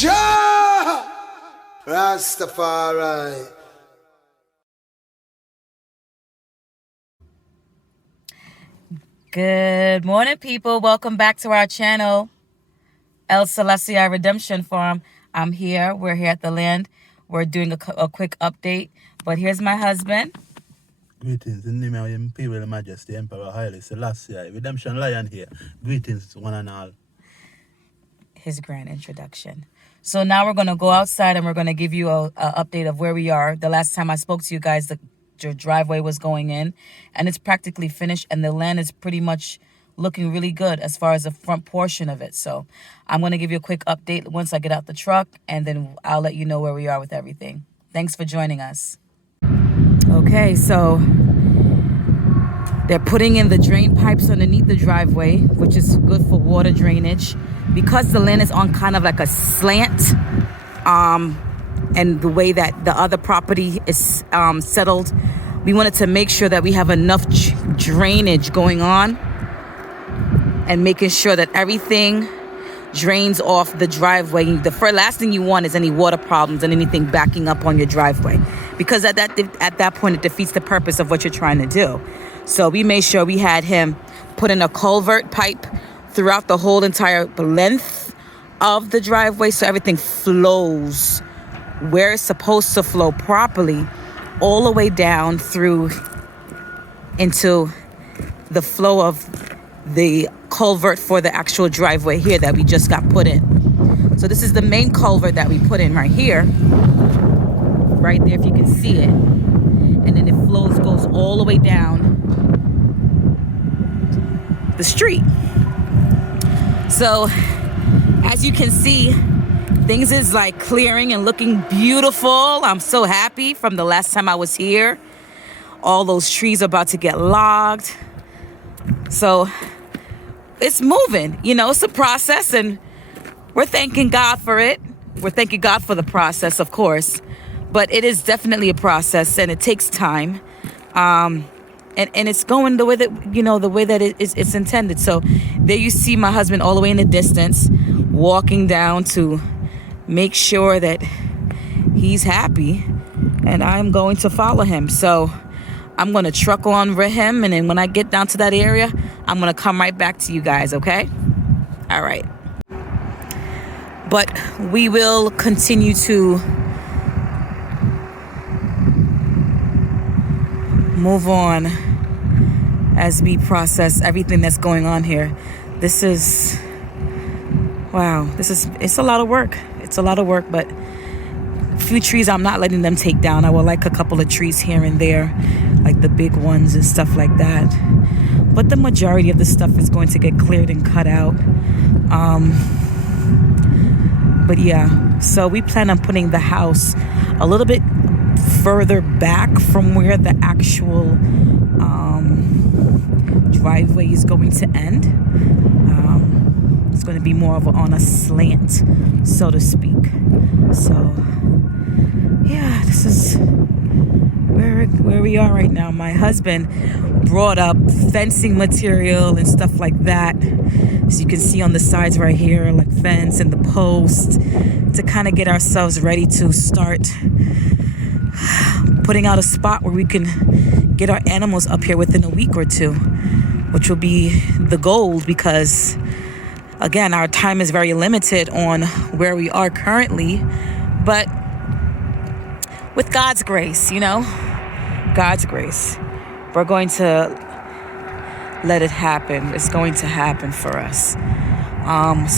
Jah Rastafari. Good morning, people. Welcome back to our channel, El Selassie Redemption Farm. I'm here. We're here at the land. We're doing a quick update. But here's my husband. Greetings in the name of Imperial Majesty, Emperor Haile Selassie, Redemption Lion here. Greetings, one and all. His grand introduction. So now we're going to go outside and we're going to give you a update of where we are. The last time I spoke to you guys, your driveway was going in and it's practically finished and the land is pretty much looking really good as far as the front portion of it. So I'm going to give you a quick update once I get out the truck and then I'll let you know where we are with everything. Thanks for joining us. Okay, so they're putting in the drain pipes underneath the driveway, which is good for water drainage. Because the land is on kind of like a slant, and the way that the other property is settled, we wanted to make sure that we have enough drainage going on and making sure that everything drains off the driveway. The last thing you want is any water problems and anything backing up on your driveway, because at that point it defeats the purpose of what you're trying to do. So we made sure we had him put in a culvert pipe throughout the whole entire length of the driveway, so everything flows where it's supposed to flow properly, all the way down through into the flow of the culvert for the actual driveway here that we just got put in. So this is the main culvert that we put in right here, right there if you can see it, and then it goes all the way down the street. So as you can see, things is like clearing and looking beautiful. I'm so happy from the last time I was here. All those trees are about to get logged. So it's moving, it's a process and we're thanking God for it. We're thanking God for the process, of course, but it is definitely a process and it takes time. And it's going the way that it's intended. So there you see my husband all the way in the distance, walking down to make sure that he's happy, and I'm going to follow him. So I'm going to truck on with him, and then when I get down to that area, I'm going to come right back to you guys, okay? All right. But we will continue to move on as we process everything that's going on here. It's a lot of work. It's a lot of work, but a few trees I'm not letting them take down. I would like a couple of trees here and there, like the big ones and stuff like that. But the majority of the stuff is going to get cleared and cut out. But yeah, so we plan on putting the house a little bit further back from where the actual driveway is going to end. It's going to be more of on a slant, so to speak. So yeah, this is where we are right now. My husband brought up fencing material and stuff like that, as you can see on the sides right here, like fence and the post, to kind of get ourselves ready to start putting out a spot where we can get our animals up here within a week or two, which will be the goal, because again, our time is very limited on where we are currently, but with God's grace, God's grace, we're going to let it happen. It's going to happen for us.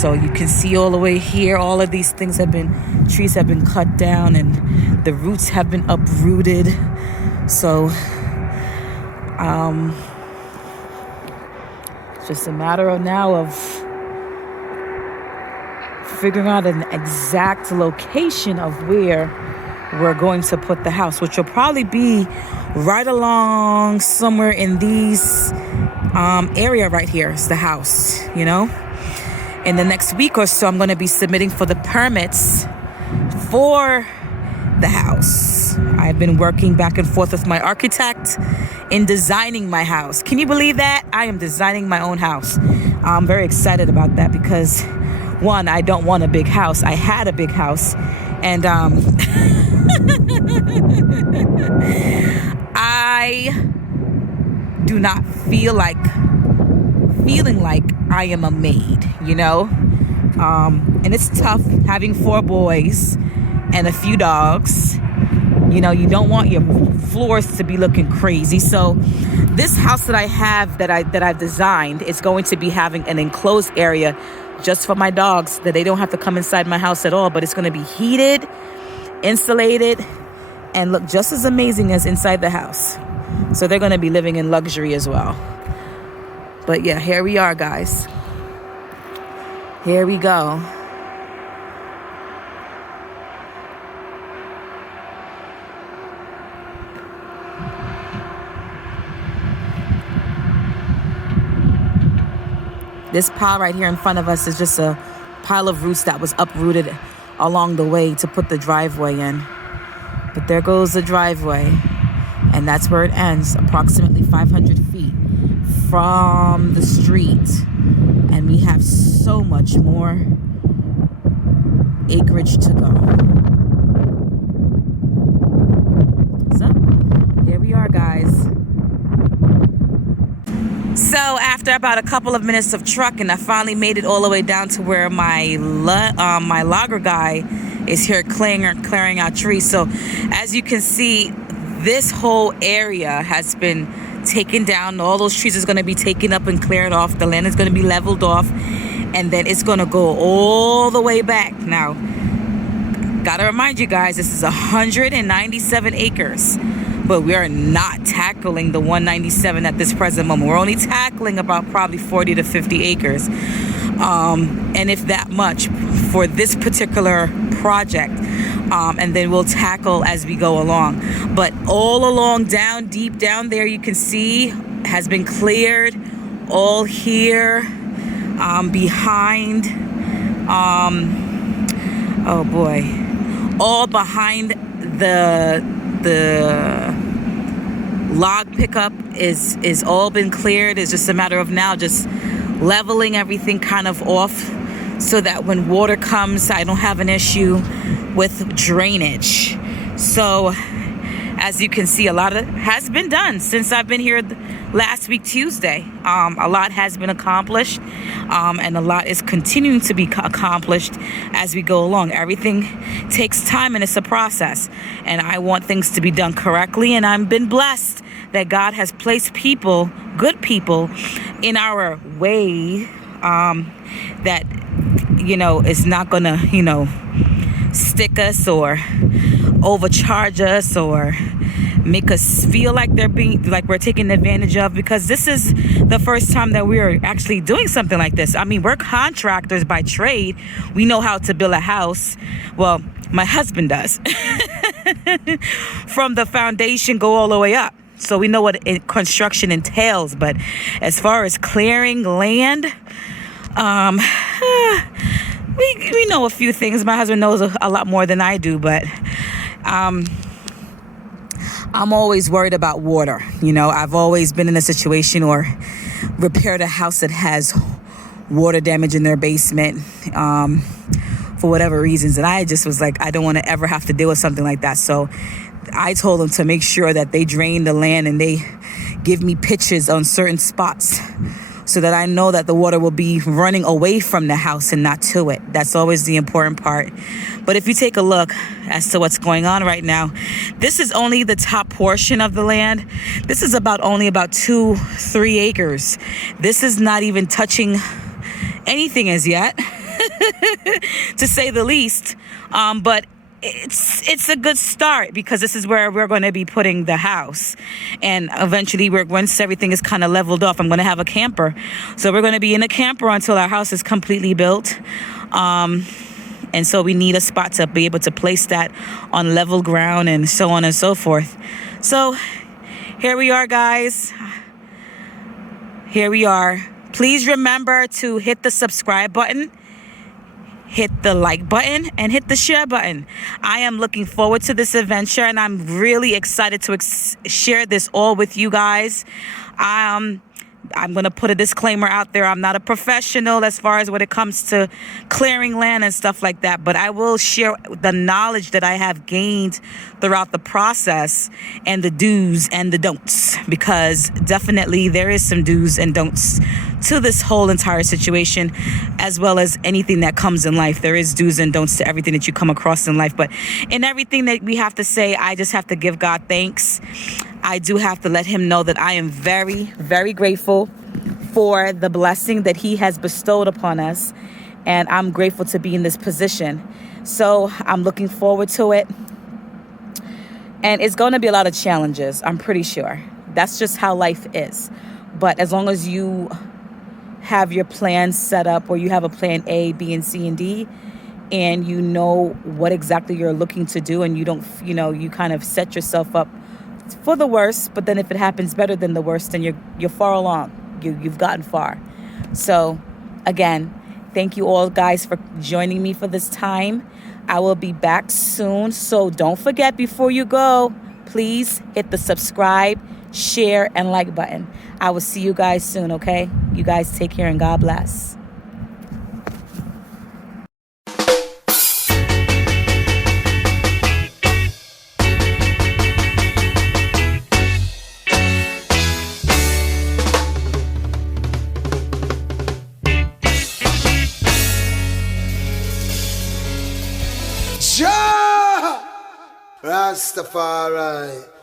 So you can see all the way here, all of these trees have been cut down and the roots have been uprooted. So it's just a matter of now of figuring out an exact location of where we're going to put the house, which will probably be right along somewhere in these area right here is the house, In the next week or so, I'm going to be submitting for the permits for the house. I've been working back and forth with my architect in designing my house. Can you believe that? I am designing my own house. I'm very excited about that because one, I don't want a big house. I had a big house, and I do not feel like feeling like I am a maid, you know? And it's tough having 4 boys and a few dogs. You know, you don't want your floors to be looking crazy. So this house that I have, that I've designed, is going to be having an enclosed area just for my dogs, that they don't have to come inside my house at all. But it's going to be heated, insulated, and look just as amazing as inside the house. So they're going to be living in luxury as well. But yeah, here we are, guys. Here we go. This pile right here in front of us is just a pile of roots that was uprooted along the way to put the driveway in. But there goes the driveway. And that's where it ends, approximately 500 feet from the street. And we have so much more acreage to go. So, here we are, guys. So after about a couple of minutes of trucking, I finally made it all the way down to where my logger guy is here clearing out trees. So as you can see, this whole area has been taken down. All those trees is going to be taken up and cleared off. The land is going to be leveled off, and then it's going to go all the way back. Now, gotta remind you guys, this is 197 acres. But we are not tackling the 197 at this present moment. We're only tackling about probably 40 to 50 acres. And if that much for this particular project. And then we'll tackle as we go along. But all along down, deep down there, you can see has been cleared. All here, behind, oh boy, all behind the log pickup is all been cleared. It's just a matter of now just leveling everything kind of off so that when water comes, I don't have an issue with drainage. So as you can see, a lot of it has been done since I've been here last week Tuesday. A lot has been accomplished, and a lot is continuing to be accomplished as we go along. Everything takes time, and it's a process, and I want things to be done correctly. And I've been blessed that God has placed people, good people, in our way, that, you know, is not gonna, you know, stick us or overcharge us or make us feel like we're taken advantage of, because this is the first time that we're actually doing something like this. I mean, we're contractors by trade. We know how to build a house. Well, my husband does. From the foundation go all the way up. So we know what construction entails. But as far as clearing land, we know a few things. My husband knows a lot more than I do, but I'm always worried about water. You know, I've always been in a situation or repaired a house that has water damage in their basement for whatever reasons. And I just was like, I don't want to ever have to deal with something like that. So I told them to make sure that they drain the land and they give me pitches on certain spots so that I know that the water will be running away from the house and not to it. That's always the important part. But if you take a look as to what's going on right now, this is only the top portion of the land. This is only about 2-3 acres. This is not even touching anything as yet, to say the least. But it's a good start, because this is where we're going to be putting the house, and eventually once everything is kind of leveled off, I'm going to have a camper. So we're going to be in a camper until our house is completely built, and so we need a spot to be able to place that on level ground and so on and so forth. So here we are, guys. Here we are. Please remember to hit the subscribe button, hit the like button, and hit the share button. I am looking forward to this adventure, and I'm really excited to share this all with you guys. I'm going to put a disclaimer out there. I'm not a professional as far as when it comes to clearing land and stuff like that, but I will share the knowledge that I have gained throughout the process and the do's and the don'ts, because definitely there is some do's and don'ts to this whole entire situation, as well as anything that comes in life. There is do's and don'ts to everything that you come across in life, but in everything that we have to say, I just have to give God thanks. I do have to let him know that I am very, very grateful for the blessing that he has bestowed upon us. And I'm grateful to be in this position. So I'm looking forward to it. And it's going to be a lot of challenges, I'm pretty sure. That's just how life is. But as long as you have your plans set up, or you have a plan A, B, and C, and D, and you know what exactly you're looking to do, and you don't, you kind of set yourself up for the worst, but then if it happens better than the worst, then you're far along. You've gotten far. So again, thank you all guys for joining me for this time. I will be back soon. So don't forget, before you go, please hit the subscribe, share, and like button. I will see you guys soon, okay? You guys take care and God bless. Jah Rastafari.